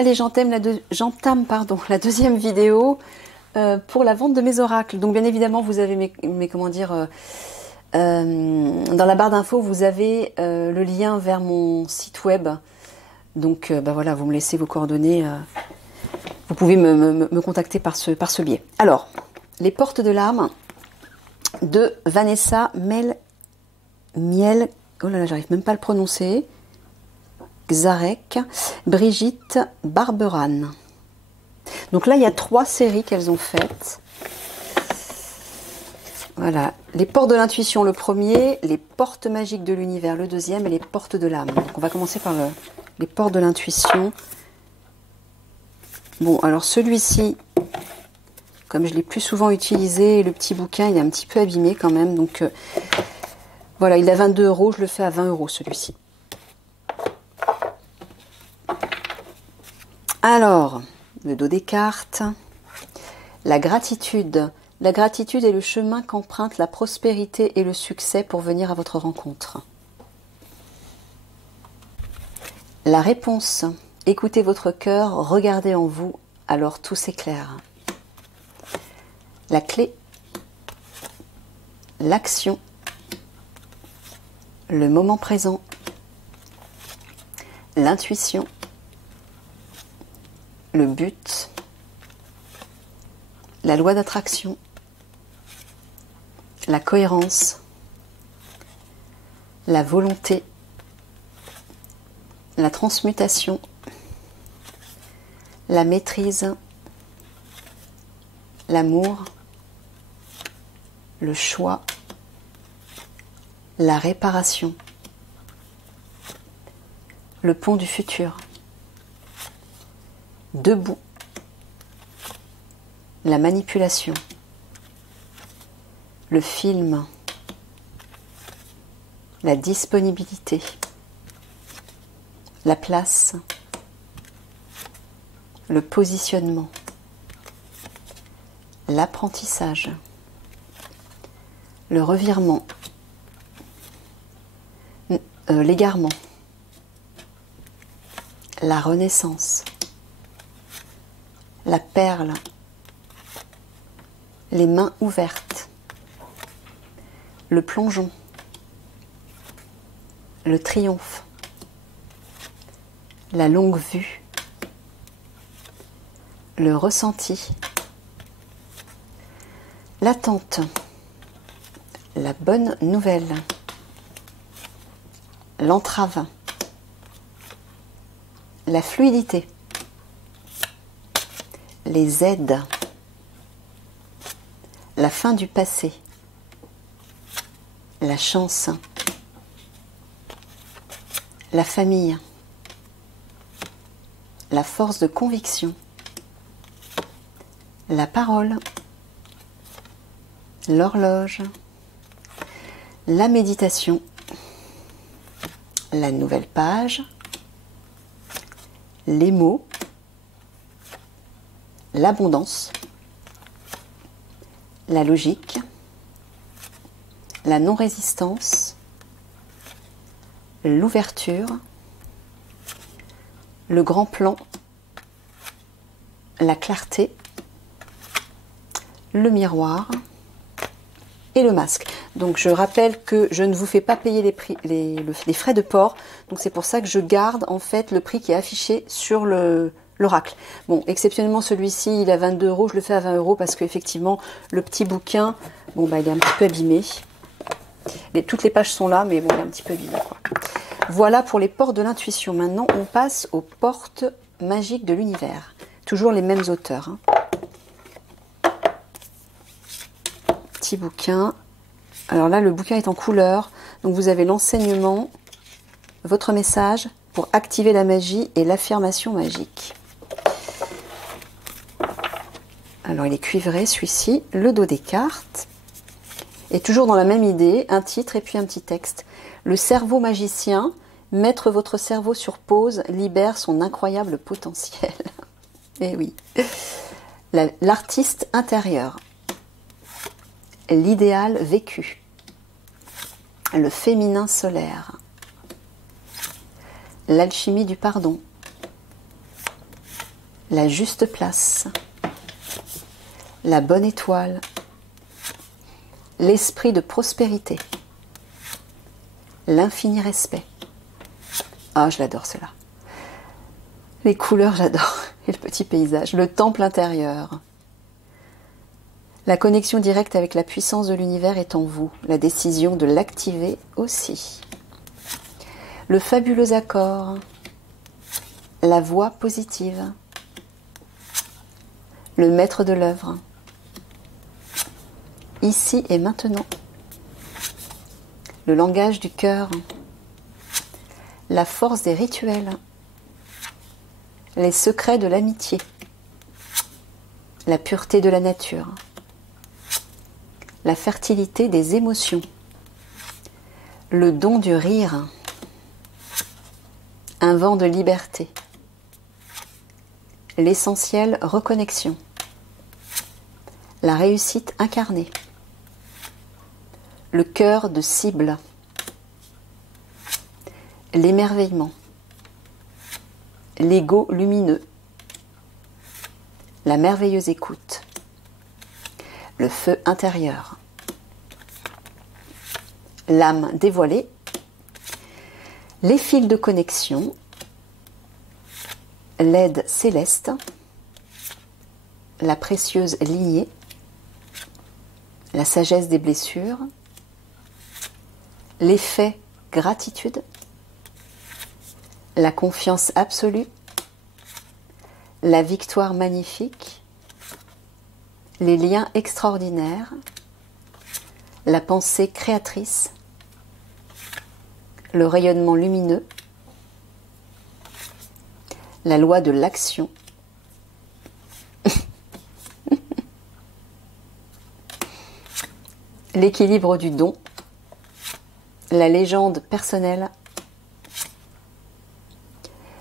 Allez, j'entame la deuxième vidéo pour la vente de mes oracles. Donc bien évidemment, vous avez comment dire, dans la barre d'infos, vous avez le lien vers mon site web. Donc bah voilà, vous me laissez vos coordonnées. Vous pouvez me contacter par ce biais. Alors, les portes de l'âme de Vanessa Miel. Oh là là, j'arrive même pas à le prononcer. Xarek, Brigitte Barberan. Donc là, il y a 3 séries qu'elles ont faites. Voilà, les portes de l'intuition, le premier, les portes magiques de l'univers, le deuxième, et les portes de l'âme. Donc on va commencer par les portes de l'intuition. Bon, alors celui-ci, comme je l'ai plus souvent utilisé, le petit bouquin, il est un petit peu abîmé quand même. Donc voilà, il est à 22 €, je le fais à 20 € celui-ci. Alors, le dos des cartes, la gratitude. La gratitude est le chemin qu'emprunte la prospérité et le succès pour venir à votre rencontre. La réponse. Écoutez votre cœur, regardez en vous, alors tout s'éclaire. La clé. L'action. Le moment présent. L'intuition. Le but, la loi d'attraction, la cohérence, la volonté, la transmutation, la maîtrise, l'amour, le choix, la réparation, le pont du futur. Debout, la manipulation, le film, la disponibilité, la place, le positionnement, l'apprentissage, le revirement, l'égarement, la renaissance, la perle, les mains ouvertes, le plongeon, le triomphe, la longue vue, le ressenti, l'attente, la bonne nouvelle, l'entrave, la fluidité, les aides, la fin du passé, la chance, la famille, la force de conviction, la parole, l'horloge, la méditation, la nouvelle page, les mots, l'abondance, la logique, la non-résistance, l'ouverture, le grand plan, la clarté, le miroir et le masque. Donc je rappelle que je ne vous fais pas payer les frais de port, donc c'est pour ça que je garde en fait le prix qui est affiché sur l'oracle. Bon, exceptionnellement celui-ci, il est à 22 €, je le fais à 20 € parce qu'effectivement, le petit bouquin, bon bah il est un petit peu abîmé. Toutes les pages sont là, mais bon, il est un petit peu abîmé, quoi. Voilà pour les portes de l'intuition. Maintenant, on passe aux portes magiques de l'univers. Toujours les mêmes auteurs. Hein. Petit bouquin. Alors là, le bouquin est en couleur. Donc vous avez l'enseignement, votre message pour activer la magie et l'affirmation magique. Alors il est cuivré celui-ci, le dos des cartes. Et toujours dans la même idée, un titre et puis un petit texte. Le cerveau magicien, mettre votre cerveau sur pause, libère son incroyable potentiel. Eh oui. L'artiste intérieur. L'idéal vécu. Le féminin solaire. L'alchimie du pardon. la juste place, la bonne étoile, l'esprit de prospérité, l'infini respect. Ah, je l'adore cela. Les couleurs, j'adore. Et le petit paysage, le temple intérieur. La connexion directe avec la puissance de l'univers est en vous. La décision de l'activer aussi. Le fabuleux accord. La voix positive. Le maître de l'œuvre. Ici et maintenant. Le langage du cœur. La force des rituels. Les secrets de l'amitié. La pureté de la nature. La fertilité des émotions. Le don du rire. Un vent de liberté. L'essentiel reconnexion. La réussite incarnée. Le cœur de cible. L'émerveillement. L'ego lumineux. La merveilleuse écoute. Le feu intérieur. L'âme dévoilée. Les fils de connexion. L'aide céleste. La précieuse lignée. La sagesse des blessures. L'effet gratitude. La confiance absolue. La victoire magnifique. Les liens extraordinaires. La pensée créatrice. Le rayonnement lumineux. La loi de l'action. L'équilibre du don. La légende personnelle.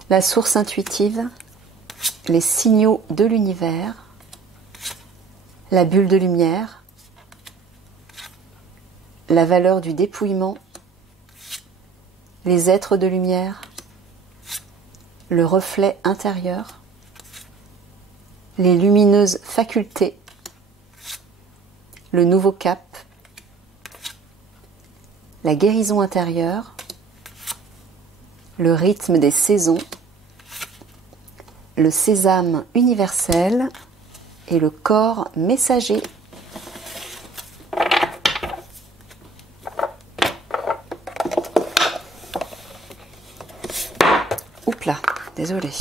La source intuitive. Les signaux de l'univers. La bulle de lumière. La valeur du dépouillement. Les êtres de lumière. Le reflet intérieur. Les lumineuses facultés. Le nouveau cap. La guérison intérieure. Le rythme des saisons. Le sésame universel et le corps messager. Oups là, désolé.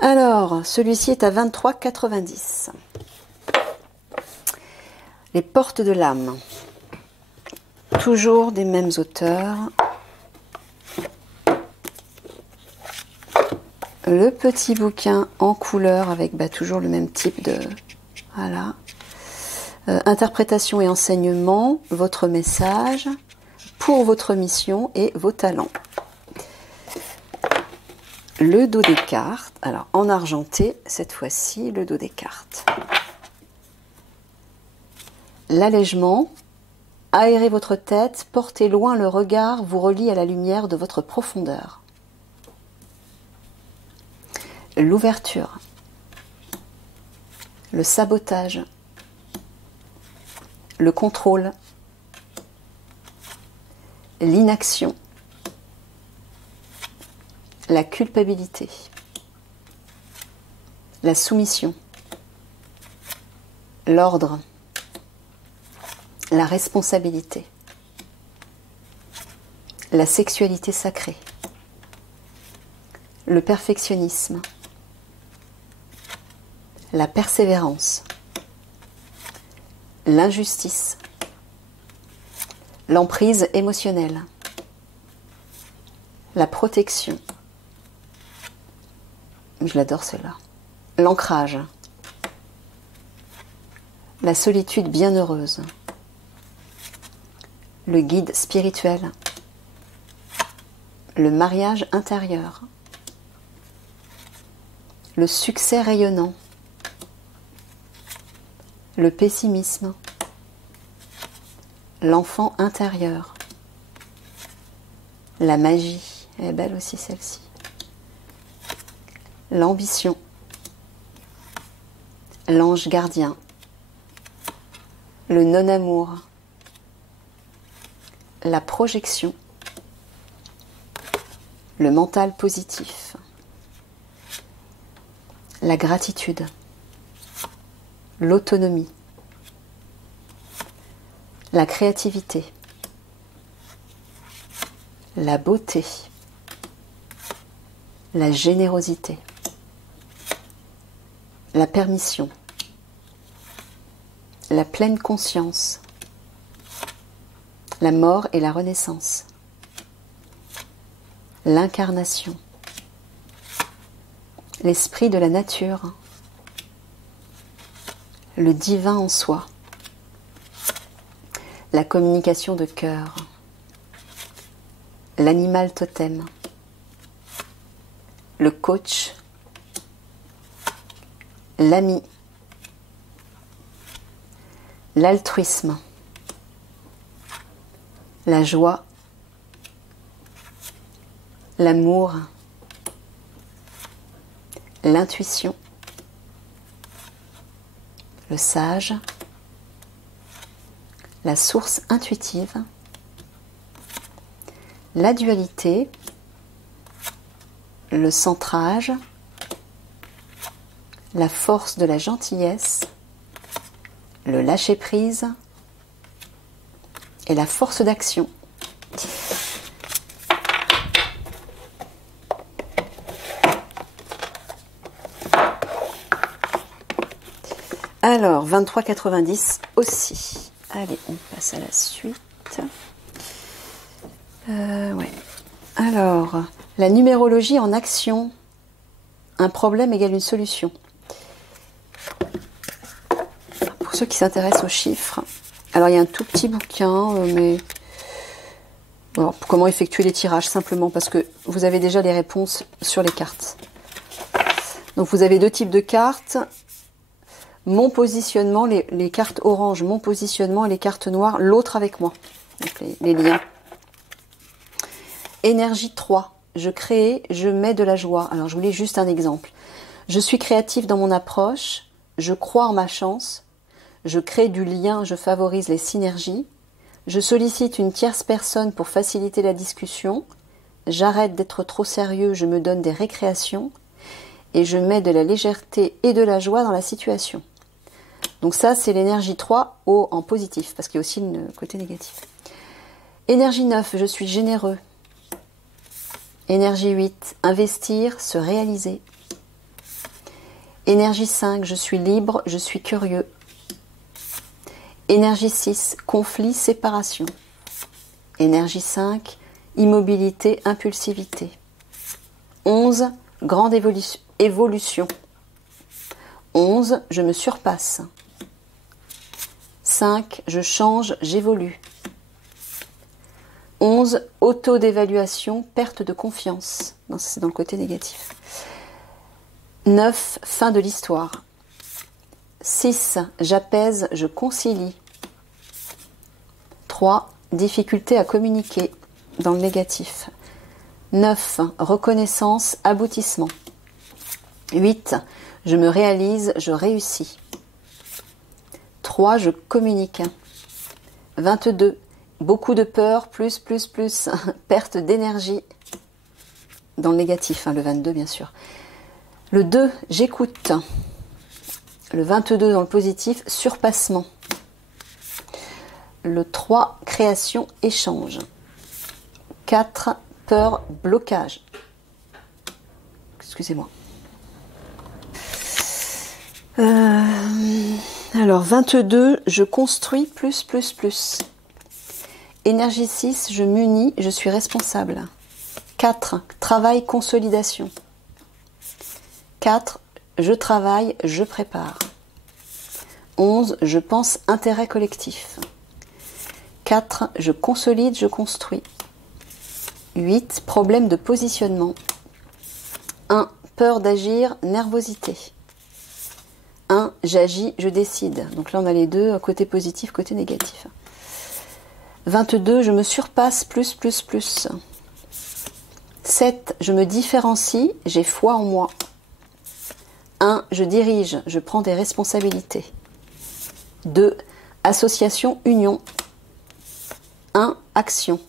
Alors, celui-ci est à 23,90. Les portes de l'âme. Toujours des mêmes auteurs. Le petit bouquin en couleur avec toujours le même type de... Voilà. Interprétation et enseignement, votre message, pour votre mission et vos talents. Le dos des cartes. Alors, en argenté, cette fois-ci, le dos des cartes. L'allègement. Aérez votre tête, portez loin le regard, vous relie à la lumière de votre profondeur. L'ouverture, le sabotage, le contrôle, l'inaction, la culpabilité, la soumission, l'ordre, la responsabilité, la sexualité sacrée, le perfectionnisme, la persévérance, l'injustice, l'emprise émotionnelle, la protection, je l'adore celle-là, l'ancrage, la solitude bienheureuse, le guide spirituel, le mariage intérieur, le succès rayonnant, le pessimisme, l'enfant intérieur, la magie, elle est belle aussi celle-ci, l'ambition, l'ange gardien, le non-amour, la projection, le mental positif, la gratitude, l'autonomie, la créativité, la beauté, la générosité, la permission, la pleine conscience, la mort et la renaissance, l'incarnation, l'esprit de la nature, le divin en soi, la communication de cœur, l'animal totem, le coach, l'ami, l'altruisme, la joie, l'amour, l'intuition, le sage, la source intuitive, la dualité, le centrage, la force de la gentillesse, le lâcher-prise et la force d'action. Alors, 23,90 aussi. Allez, on passe à la suite. Ouais. Alors, la numérologie en action. Un problème égale une solution. Pour ceux qui s'intéressent aux chiffres. Alors, il y a un tout petit bouquin, mais... Alors, comment effectuer les tirages, simplement, parce que vous avez déjà les réponses sur les cartes. Donc, vous avez deux types de cartes. Mon positionnement, les cartes orange, mon positionnement, et les cartes noires, l'autre avec moi. Donc les liens. Énergie 3. Je crée, je mets de la joie. Alors je vous lis juste un exemple. Je suis créatif dans mon approche. Je crois en ma chance. Je crée du lien, je favorise les synergies. Je sollicite une tierce personne pour faciliter la discussion. J'arrête d'être trop sérieux, je me donne des récréations. Et je mets de la légèreté et de la joie dans la situation. Donc ça, c'est l'énergie 3 en positif, parce qu'il y a aussi le côté négatif. Énergie 9, je suis généreux. Énergie 8, investir, se réaliser. Énergie 5, je suis libre, je suis curieux. Énergie 6, conflit, séparation. Énergie 5, immobilité, impulsivité. 11, grande évolution. 11, je me surpasse. 5, je change, j'évolue. 11, auto-dévaluation, perte de confiance. Non, ça c'est dans le côté négatif. 9, fin de l'histoire. 6, j'apaise, je concilie. 3, difficulté à communiquer, dans le négatif. 9, reconnaissance, aboutissement. 8, je me réalise, je réussis. 3, je communique. 22, beaucoup de peur, plus, perte d'énergie. Dans le négatif, le 22 bien sûr. Le 2, j'écoute. Le 22 dans le positif, surpassement. Le 3, création, échange. 4, peur, blocage. Excusez-moi. Alors, 22, je construis, plus. Énergie 6, je m'unis, je suis responsable. 4, travail, consolidation. 4, je travaille, je prépare. 11, je pense, intérêt collectif. 4, je consolide, je construis. 8, problème de positionnement. 1, peur d'agir, nervosité. 1, j'agis, je décide. Donc là, on a les deux, côté positif, côté négatif. 22, je me surpasse, plus. 7, je me différencie, j'ai foi en moi. 1, je dirige, je prends des responsabilités. 2, association, union. 1, action.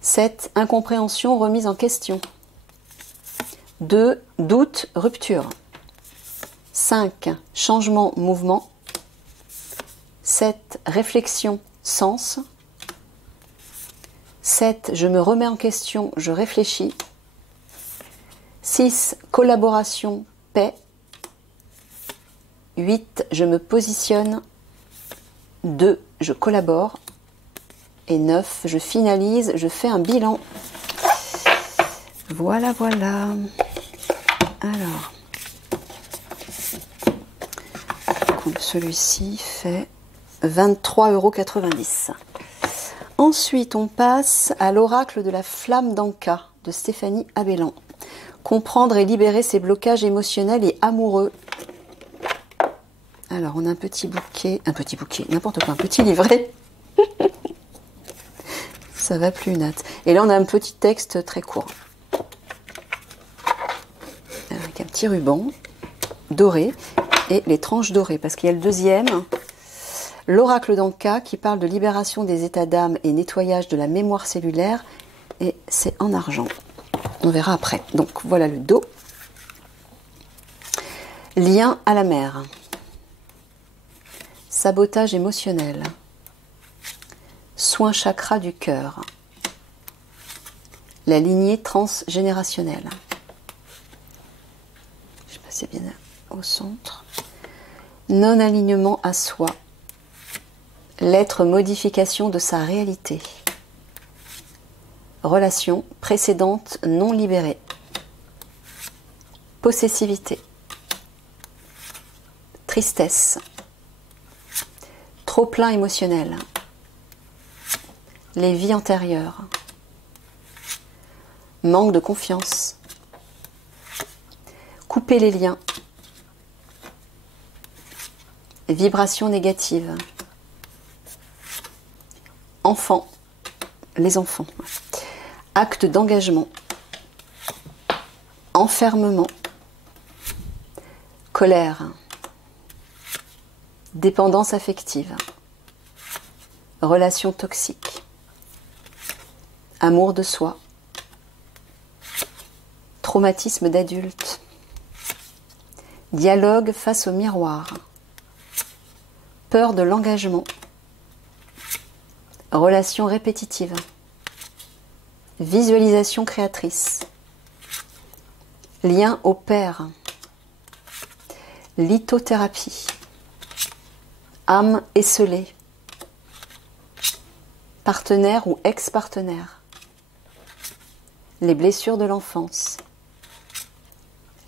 7, incompréhension, remise en question. 2, doute, rupture. 5, changement, mouvement. 7, réflexion, sens. 7, je me remets en question, je réfléchis. 6, collaboration, paix. 8, je me positionne. 2, je collabore. Et 9, je finalise, je fais un bilan. Voilà, voilà. Alors, celui-ci fait 23,90 €. Ensuite, on passe à l'oracle de la flamme d'Anka de Stéphanie Abellan. Comprendre et libérer ses blocages émotionnels et amoureux. Alors, on a un petit bouquet, n'importe quoi, un petit livret. Ça va plus, Nat. Et là, on a un petit texte très court. Avec un petit ruban doré et les tranches dorées. Parce qu'il y a le deuxième, l'oracle d'Anka, qui parle de libération des états d'âme et nettoyage de la mémoire cellulaire. Et c'est en argent. On verra après. Donc, voilà le dos. Lien à la mer. Sabotage émotionnel. Soin chakra du cœur. La lignée transgénérationnelle. Je passais bien au centre. Non-alignement à soi. L'être modification de sa réalité. Relation précédente non libérée. Possessivité. Tristesse. Trop-plein émotionnel. Les vies antérieures. Manque de confiance. Couper les liens. Vibrations négatives. Enfants. Les enfants. Acte d'engagement. Enfermement. Colère. Dépendance affective. Relations toxiques. Amour de soi. Traumatisme d'adulte. Dialogue face au miroir. Peur de l'engagement. Relations répétitives. Visualisation créatrice. Lien au père. Lithothérapie. Âme esselée. Partenaire ou ex-partenaire. Les blessures de l'enfance.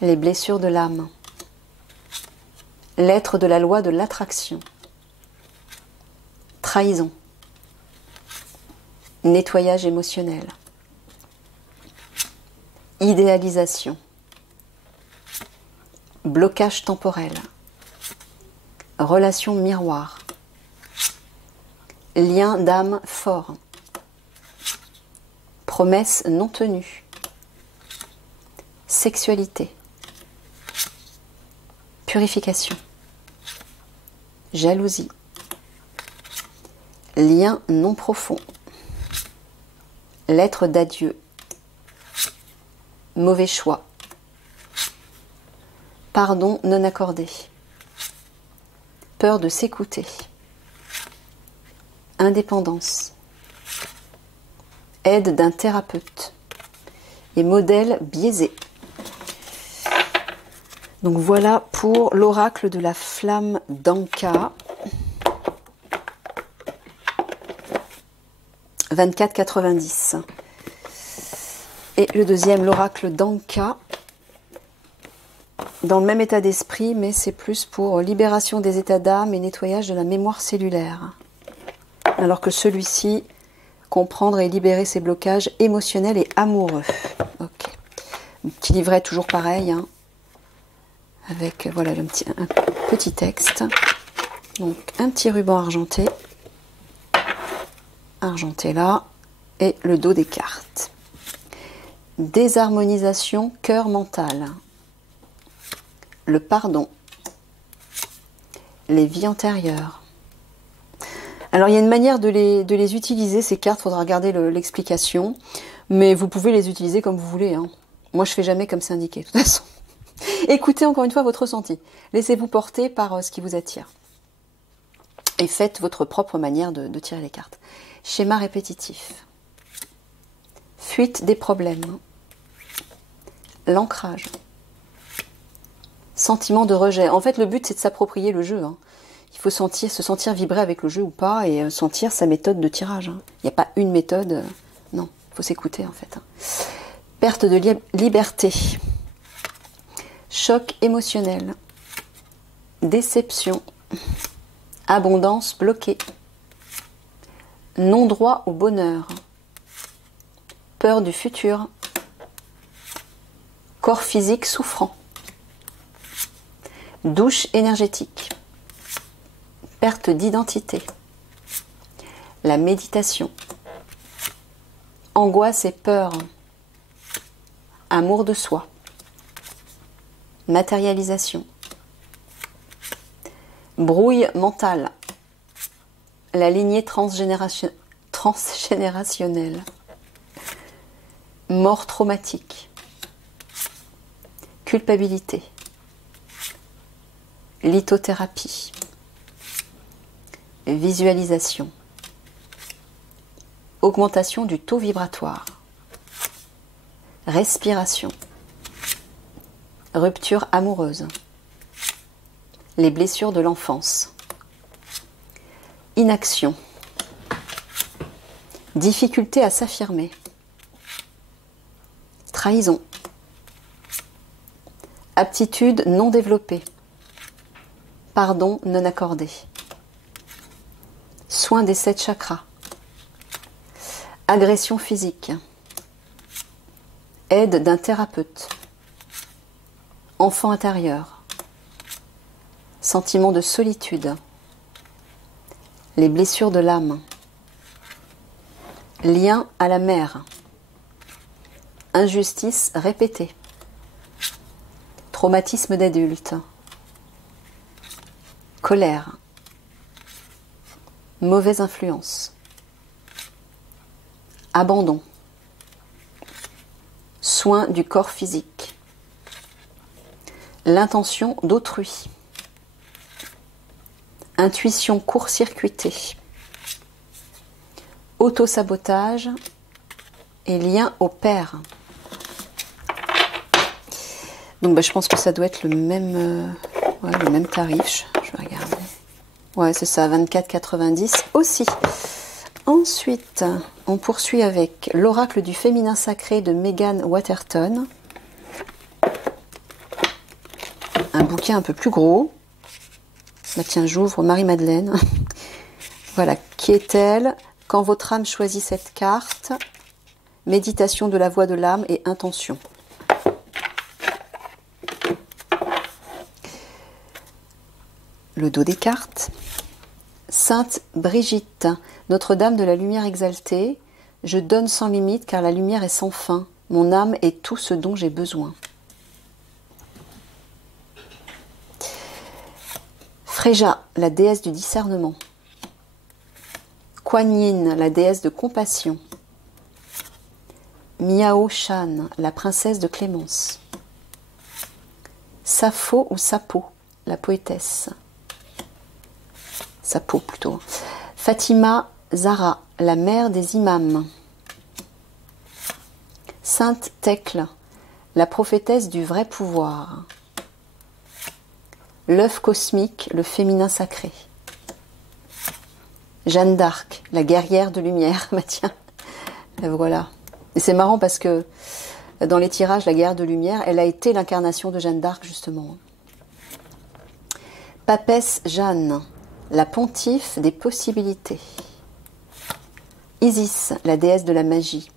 Les blessures de l'âme. L'être de la loi de l'attraction. Trahison. Nettoyage émotionnel. Idéalisation. Blocage temporel. Relation miroir. Lien d'âme fort. Promesse non tenue. Sexualité. Purification. Jalousie. Lien non profond. Lettre d'adieu. Mauvais choix. Pardon non accordé. Peur de s'écouter. Indépendance. Aide d'un thérapeute. Et modèle biaisé. Donc voilà pour l'oracle de la flamme d'Anka. 24,90. Et le deuxième, l'oracle d'Anka. Dans le même état d'esprit, mais c'est plus pour libération des états d'âme et nettoyage de la mémoire cellulaire. Alors que celui-ci, comprendre et libérer ses blocages émotionnels et amoureux. Ok. Un petit livret toujours pareil, hein, avec voilà un petit texte. Donc un petit ruban argenté. Argenté là. Et le dos des cartes. Désharmonisation cœur mental. le pardon, les vies antérieures. Alors il y a une manière de les utiliser, ces cartes, il faudra regarder l'explication, mais vous pouvez les utiliser comme vous voulez, hein. Moi je fais jamais comme c'est indiqué, de toute façon. Écoutez encore une fois votre ressenti, laissez-vous porter par ce qui vous attire. Et faites votre propre manière de tirer les cartes. Schéma répétitif. Fuite des problèmes. L'ancrage. Sentiment de rejet. En fait, le but, c'est de s'approprier le jeu, hein. Il faut se sentir vibrer avec le jeu ou pas et sentir sa méthode de tirage, hein. Il n'y a pas une méthode. Non, il faut s'écouter, en fait, hein. Perte de liberté. Choc émotionnel. Déception. Abondance bloquée. Non-droit au bonheur. Peur du futur. Corps physique souffrant. Douche énergétique. Perte d'identité. La méditation. Angoisse et peur. Amour de soi. Matérialisation. Brouille mentale. La lignée transgénérationnelle. Mort traumatique. Culpabilité. Lithothérapie. Visualisation. Augmentation du taux vibratoire. Respiration. Rupture amoureuse. Les blessures de l'enfance. Inaction. Difficulté à s'affirmer. Trahison. Aptitude non développée. Pardon non accordé. Soin des 7 chakras. Agression physique. Aide d'un thérapeute. Enfant intérieur. Sentiment de solitude. Les blessures de l'âme. Lien à la mère. Injustice répétée. Traumatisme d'adulte. Colère. Mauvaise influence. Abandon. Soin du corps physique. L'intention d'autrui. Intuition court-circuitée. Autosabotage et lien au père. Donc je pense que ça doit être le même tarif. Je vais regarder. Ouais, c'est ça, 24,90 aussi. Ensuite, on poursuit avec l'oracle du féminin sacré de Megan Waterton. Un bouquin un peu plus gros. Bah tiens, j'ouvre Marie-Madeleine. Voilà, qui est-elle? Quand votre âme choisit cette carte, méditation de la voix de l'âme et intention. Le dos des cartes. Sainte Brigitte, Notre-Dame de la lumière exaltée, je donne sans limite car la lumière est sans fin. Mon âme est tout ce dont j'ai besoin. Fréja, la déesse du discernement. Kuan Yin, la déesse de compassion. Miao Shan, la princesse de clémence. Sappho ou Sappho, la poétesse. Sappho plutôt. Fatima Zahra, la mère des imams. Sainte Thècle, la prophétesse du vrai pouvoir. L'œuf cosmique, le féminin sacré. Jeanne d'Arc, la guerrière de lumière. Bah tiens, voilà. Et c'est marrant parce que dans les tirages, la guerrière de lumière, elle a été l'incarnation de Jeanne d'Arc justement. Papesse Jeanne, la pontife des possibilités. Isis, la déesse de la magie.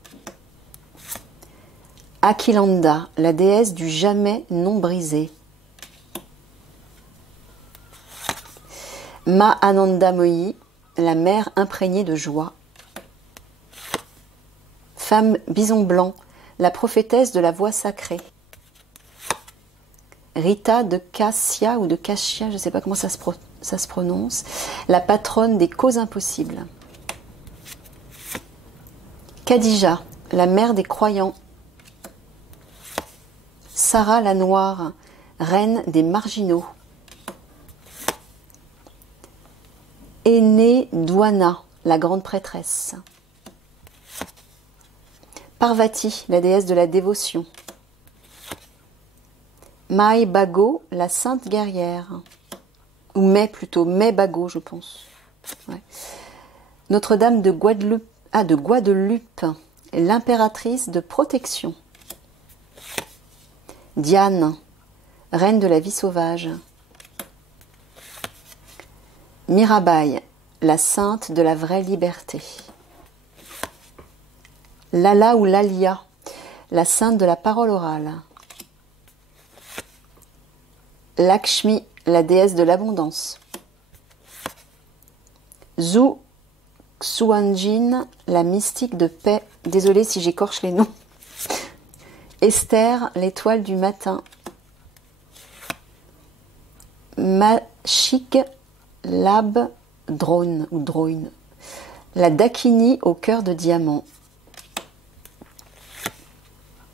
Akilanda, la déesse du jamais non brisé. Ma Ananda Moyi, la mère imprégnée de joie. Femme bison blanc, la prophétesse de la voix sacrée. Rita de Cassia ou de Cassia, je ne sais pas comment ça se prononce, la patronne des causes impossibles. Khadija, la mère des croyants. Sarah la Noire, reine des marginaux. Aînée Douana, la grande prêtresse. Parvati, la déesse de la dévotion. Mai Bago, la sainte guerrière. Ou Mai plutôt, Mai Bago, je pense. Ouais. Notre-Dame de Guadeloupe, l'impératrice de protection. Diane, reine de la vie sauvage. Mirabai, la sainte de la vraie liberté. Lala ou Lalia, la sainte de la parole orale. Lakshmi, la déesse de l'abondance. Zhu Xuanjin, la mystique de paix. Désolée si j'écorche les noms. Esther, l'étoile du matin. Mashik Lab Drone ou Drone. La Dakini au cœur de diamant.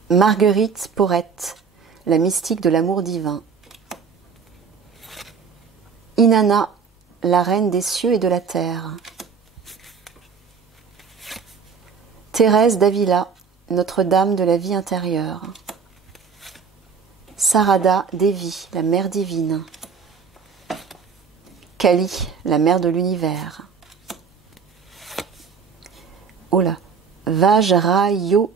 Marguerite Porrette, la mystique de l'amour divin. Inanna, la reine des cieux et de la terre. Thérèse d'Avila, Notre-Dame de la vie intérieure. Sarada Devi, la mère divine. Kali, la mère de l'univers. Oh là, Vajrayogini,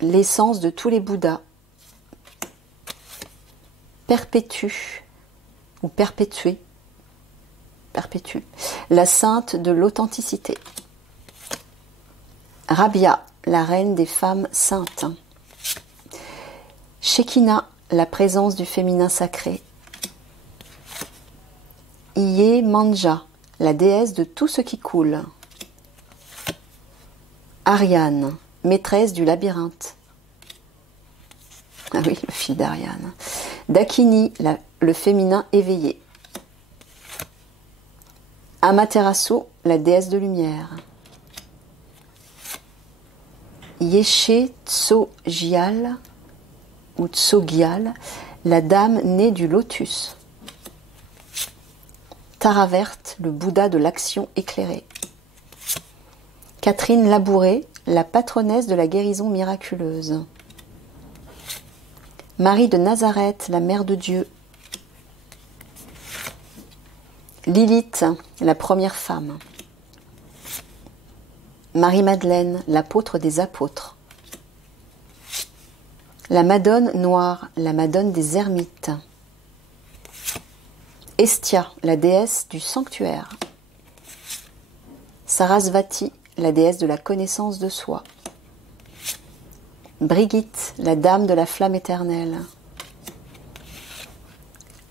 l'essence de tous les Bouddhas. Perpétue, ou perpétuée, la sainte de l'authenticité. Rabia, la reine des femmes saintes. Shekinah, la présence du féminin sacré. Iye Manja, la déesse de tout ce qui coule. Ariane, maîtresse du labyrinthe. Ah oui, le fil d'Ariane. Dakini, le féminin éveillé. Amaterasu, la déesse de lumière. Yeshe Tsogyal, ou Tsogyal, la dame née du lotus. Tara verte, le Bouddha de l'action éclairée. Catherine Labouré, la patronnesse de la guérison miraculeuse. Marie de Nazareth, la mère de Dieu. Lilith, la première femme. Marie-Madeleine, l'apôtre des apôtres. La Madone noire, la Madone des ermites. Estia, la déesse du sanctuaire. Sarasvati, la déesse de la connaissance de soi. Brigitte, la dame de la flamme éternelle.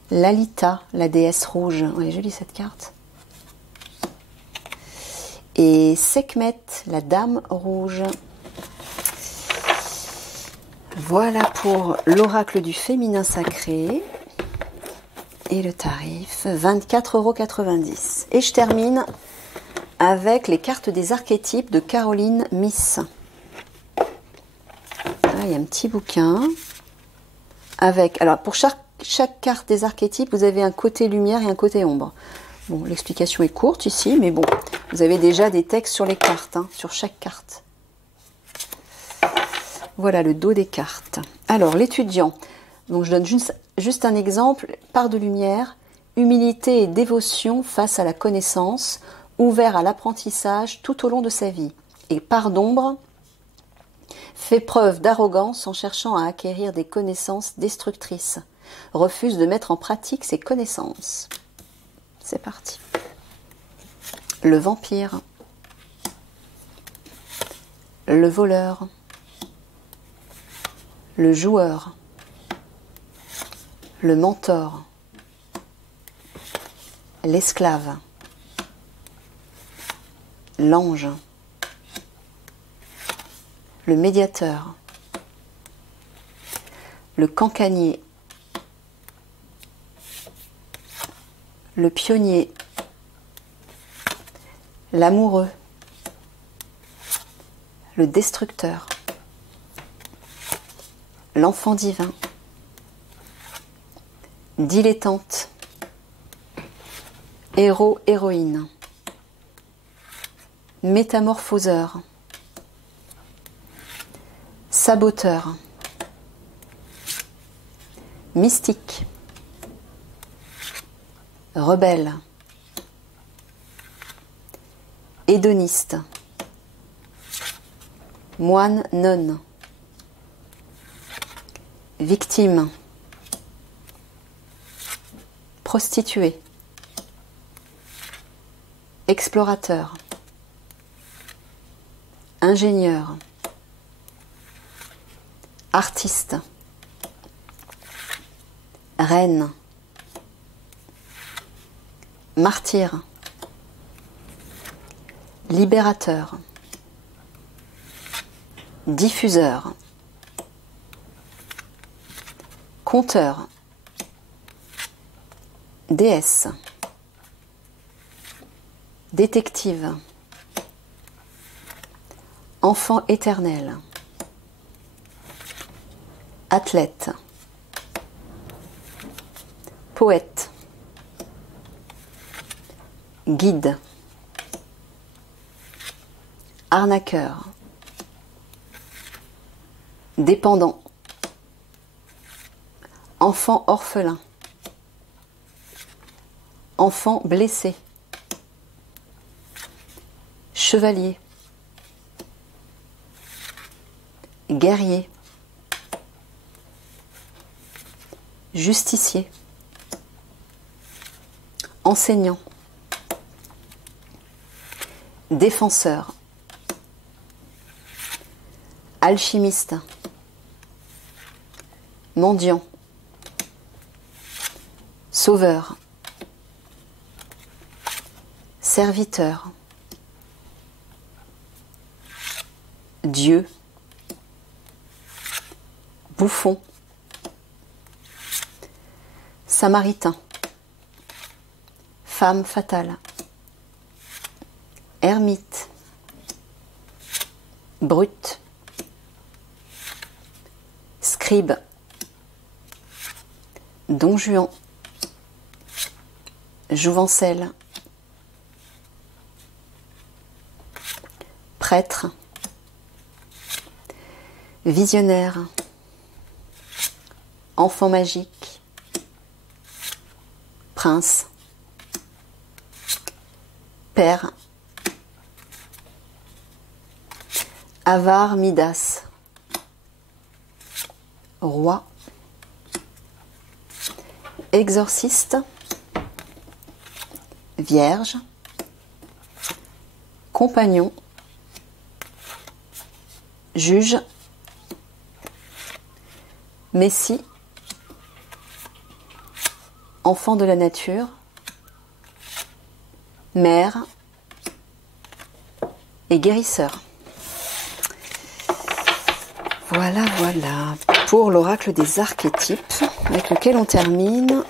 Lalita, la déesse rouge. Elle est jolie cette carte. Et Sekhmet, la dame rouge. Voilà pour l'oracle du féminin sacré. Et le tarif, 24,90 €. Et je termine avec les cartes des archétypes de Caroline Miss. Là, il y a un petit bouquin. Avec, alors pour chaque carte des archétypes, vous avez un côté lumière et un côté ombre. Bon, l'explication est courte ici, mais bon, vous avez déjà des textes sur les cartes, hein, sur chaque carte. Voilà le dos des cartes. Alors, l'étudiant. Donc, je donne juste un exemple. Part de lumière, humilité et dévotion face à la connaissance, ouvert à l'apprentissage tout au long de sa vie. Et part d'ombre, fait preuve d'arrogance en cherchant à acquérir des connaissances destructrices. Refuse de mettre en pratique ses connaissances. C'est parti. Le vampire. Le voleur. Le joueur. Le mentor. L'esclave. L'ange. Le médiateur. Le cancanier. le pionnier, l'amoureux, le destructeur, l'enfant divin, dilettante, héros, héroïne, métamorphoseur, saboteur, mystique, rebelle, hédoniste, moine nonne, victime, prostituée, explorateur, ingénieur, artiste, reine, martyr, libérateur, diffuseur, conteur, déesse, détective, enfant éternel, athlète, poète, guide, arnaqueur, dépendant, enfant orphelin, enfant blessé, chevalier, guerrier, justicier, enseignant, défenseur, alchimiste, mendiant, sauveur, serviteur, Dieu, bouffon, samaritain, femme fatale, ermite, brute, scribe, don Juan, jouvencelle, prêtre, visionnaire, enfant magique, prince, père, avare Midas, roi, exorciste, vierge, compagnon, juge, messie, enfant de la nature, mère et guérisseur. Voilà, voilà, pour l'oracle des archétypes, avec lequel on termine.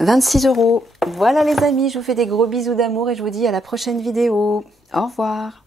26 €. Voilà les amis, je vous fais des gros bisous d'amour et je vous dis à la prochaine vidéo. Au revoir.